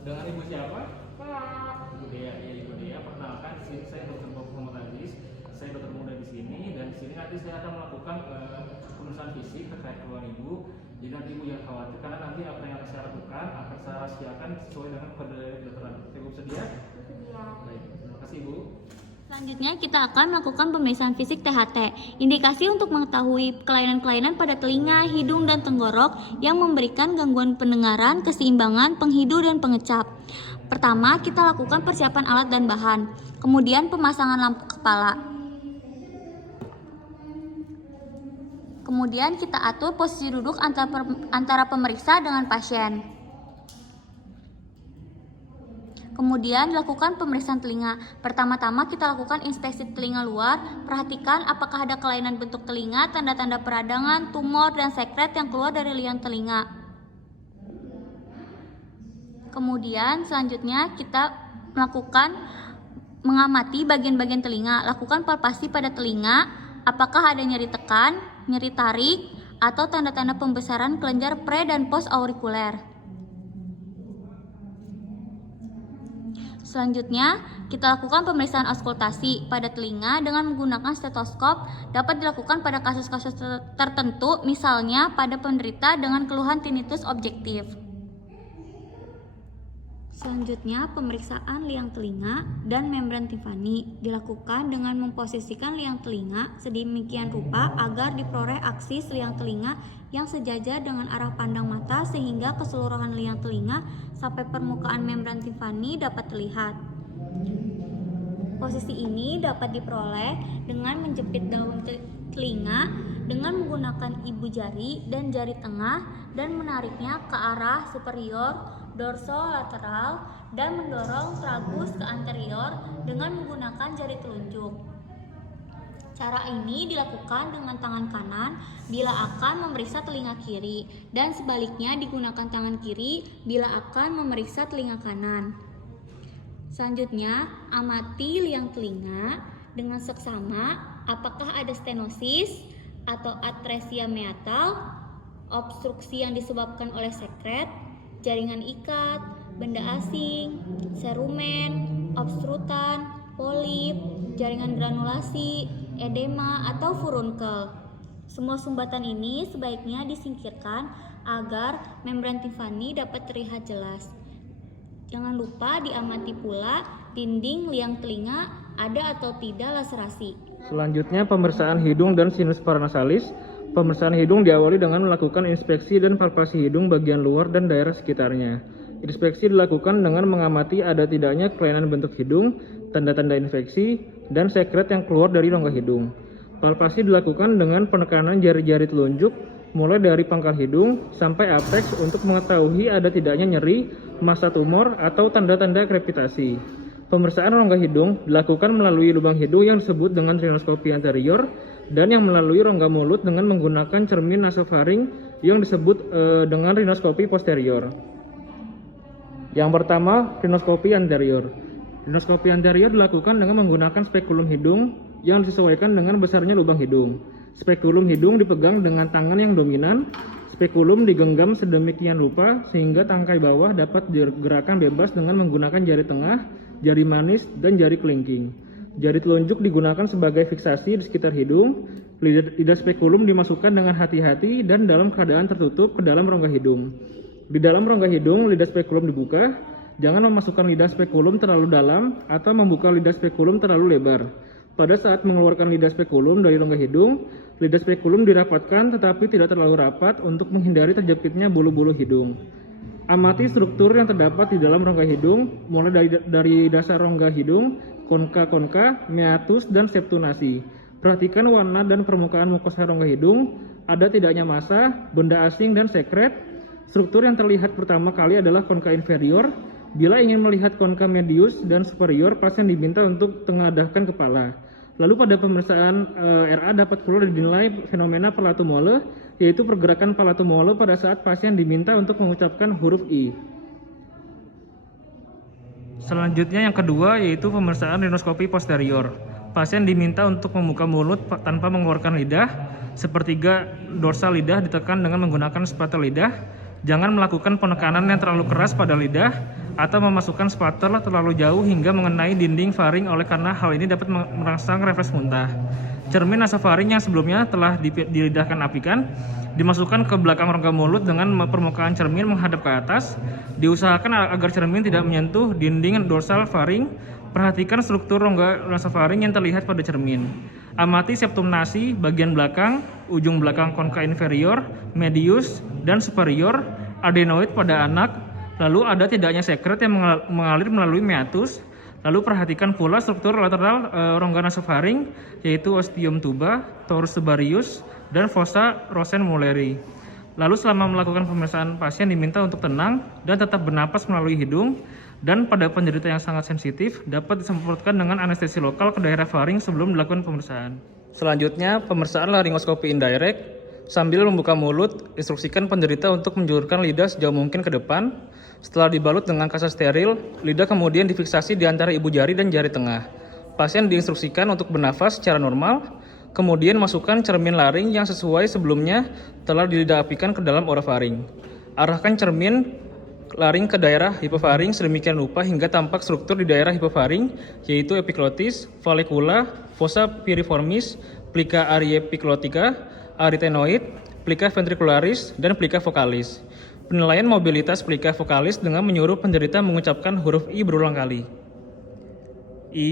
Dengan Ibu siapa? Saya Ibu Dea. Ya, Ibu Dea. Perkenalkan, saya Dr. Muhammad Aziz. Saya dokter muda di sini, dan di sini nanti saya akan melakukan pemeriksaan fisik terkait keluhan Ibu. Jadi nanti Ibu jangan khawatir, karena nanti apa yang akan saya lakukan akan saya rahasiakan sesuai dengan kode kedokteran. Ibu sedia? bersedia. Baik, terima kasih Ibu. Selanjutnya kita akan melakukan pemeriksaan fisik THT. Indikasi untuk mengetahui kelainan-kelainan pada telinga, hidung, dan tenggorok yang memberikan gangguan pendengaran, keseimbangan, penghidu, dan pengecap. Pertama, kita lakukan persiapan alat dan bahan. Kemudian pemasangan lampu kepala. Kemudian kita atur posisi duduk antara pemeriksa dengan pasien. Kemudian dilakukan pemeriksaan telinga. Pertama-tama kita lakukan inspeksi telinga luar. Perhatikan apakah ada kelainan bentuk telinga, tanda-tanda peradangan, tumor, dan sekret yang keluar dari liang telinga. Kemudian selanjutnya kita melakukan mengamati bagian-bagian telinga. Lakukan palpasi pada telinga. Apakah ada nyeri tekan, nyeri tarik, atau tanda-tanda pembesaran kelenjar pre dan post aurikuler. Selanjutnya, kita lakukan pemeriksaan auskultasi pada telinga dengan menggunakan stetoskop. Dapat dilakukan pada kasus-kasus tertentu, misalnya pada penderita dengan keluhan tinnitus objektif. Selanjutnya, pemeriksaan liang telinga dan membran Tiffany dilakukan dengan memposisikan liang telinga sedemikian rupa agar diperoleh aksis liang telinga yang sejajar dengan arah pandang mata sehingga keseluruhan liang telinga sampai permukaan membran Tiffany dapat terlihat. Posisi ini dapat diperoleh dengan menjepit daun telinga dengan menggunakan ibu jari dan jari tengah dan menariknya ke arah superior, dorsolateral, dan mendorong tragus ke anterior dengan menggunakan jari telunjuk. Cara ini dilakukan dengan tangan kanan bila akan memeriksa telinga kiri, dan sebaliknya digunakan tangan kiri bila akan memeriksa telinga kanan. Selanjutnya, amati liang telinga dengan seksama apakah ada stenosis atau atresia meatal, obstruksi yang disebabkan oleh sekret, jaringan ikat, benda asing, serumen, obstrutan, polip, jaringan granulasi, edema, atau furunkel. Semua sumbatan ini sebaiknya disingkirkan agar membran Tiffany dapat terlihat jelas. Jangan lupa diamati pula dinding liang telinga ada atau tidak laserasi. Selanjutnya, pemeriksaan hidung dan sinus paranasalis. Pemeriksaan hidung diawali dengan melakukan inspeksi dan palpasi hidung bagian luar dan daerah sekitarnya. Inspeksi dilakukan dengan mengamati ada tidaknya kelainan bentuk hidung, tanda-tanda infeksi, dan sekret yang keluar dari rongga hidung. Palpasi dilakukan dengan penekanan jari-jari telunjuk mulai dari pangkal hidung sampai apeks untuk mengetahui ada tidaknya nyeri, massa tumor, atau tanda-tanda krepitasi. Pemeriksaan rongga hidung dilakukan melalui lubang hidung yang disebut dengan rhinoskopi anterior dan yang melalui rongga mulut dengan menggunakan cermin nasofaring yang disebut dengan rhinoskopi posterior. Yang pertama, rhinoskopi anterior. Rhinoskopi anterior dilakukan dengan menggunakan spekulum hidung yang disesuaikan dengan besarnya lubang hidung. Spekulum hidung dipegang dengan tangan yang dominan. Spekulum digenggam sedemikian rupa sehingga tangkai bawah dapat digerakkan bebas dengan menggunakan jari tengah, jari manis, dan jari kelingking. Jari telunjuk digunakan sebagai fiksasi di sekitar hidung. Lidah spekulum dimasukkan dengan hati-hati dan dalam keadaan tertutup ke dalam rongga hidung. Di dalam rongga hidung, lidah spekulum dibuka. Jangan memasukkan lidah spekulum terlalu dalam atau membuka lidah spekulum terlalu lebar. Pada saat mengeluarkan lidah spekulum dari rongga hidung, lidah spekulum dirapatkan tetapi tidak terlalu rapat untuk menghindari terjepitnya bulu-bulu hidung. Amati struktur yang terdapat di dalam rongga hidung, mulai dari dasar rongga hidung, konka-konka, meatus, dan septunasi. Perhatikan warna dan permukaan mukosa rongga hidung, ada tidaknya massa, benda asing, dan sekret. Struktur yang terlihat pertama kali adalah konka inferior. Bila ingin melihat konka medius dan superior, pasien diminta untuk tengadahkan kepala. Lalu pada pemeriksaan RA dapat pula dinilai fenomena palatumole, yaitu pergerakan palatumole pada saat pasien diminta untuk mengucapkan huruf I. Selanjutnya yang kedua yaitu pemeriksaan rhinoskopi posterior. Pasien diminta untuk membuka mulut tanpa mengeluarkan lidah. Sepertiga dorsal lidah ditekan dengan menggunakan spatel lidah. Jangan melakukan penekanan yang terlalu keras pada lidah atau memasukkan spater terlalu jauh hingga mengenai dinding faring, oleh karena hal ini dapat merangsang refleks muntah. Cermin nasofaring yang sebelumnya telah dilidahkan apikan dimasukkan ke belakang rongga mulut dengan permukaan cermin menghadap ke atas. Diusahakan agar cermin tidak menyentuh dinding dorsal faring. Perhatikan struktur rongga nasofaring yang terlihat pada cermin. Amati septum nasi bagian belakang, ujung belakang konka inferior, medius, dan superior, adenoid pada anak. Lalu ada tidaknya sekret yang mengalir melalui meatus. Lalu perhatikan pula struktur lateral rongga nasofaring, yaitu ostium tuba, torus tubarius, dan fossa rosen-mulleri. Lalu selama melakukan pemeriksaan, pasien diminta untuk tenang dan tetap bernapas melalui hidung, dan pada penderita yang sangat sensitif dapat disemprotkan dengan anestesi lokal ke daerah faring sebelum dilakukan pemeriksaan. Selanjutnya, pemeriksaan laryngoskopi indirect. Sambil membuka mulut, instruksikan penderita untuk menjulurkan lidah sejauh mungkin ke depan. Setelah dibalut dengan kasa steril, lidah kemudian difiksasi di antara ibu jari dan jari tengah. Pasien diinstruksikan untuk bernafas secara normal, kemudian masukkan cermin laring yang sesuai sebelumnya telah dilidah-apikan ke dalam orofaring. Arahkan cermin laring ke daerah hipofaring sedemikian rupa hingga tampak struktur di daerah hipofaring, yaitu epiglotis, vallecula, fossa piriformis, plica ariepiglotica, arytenoid, plica ventricularis, dan plica vocalis. Penilaian mobilitas plica vocalis dengan menyuruh penderita mengucapkan huruf I berulang kali. I,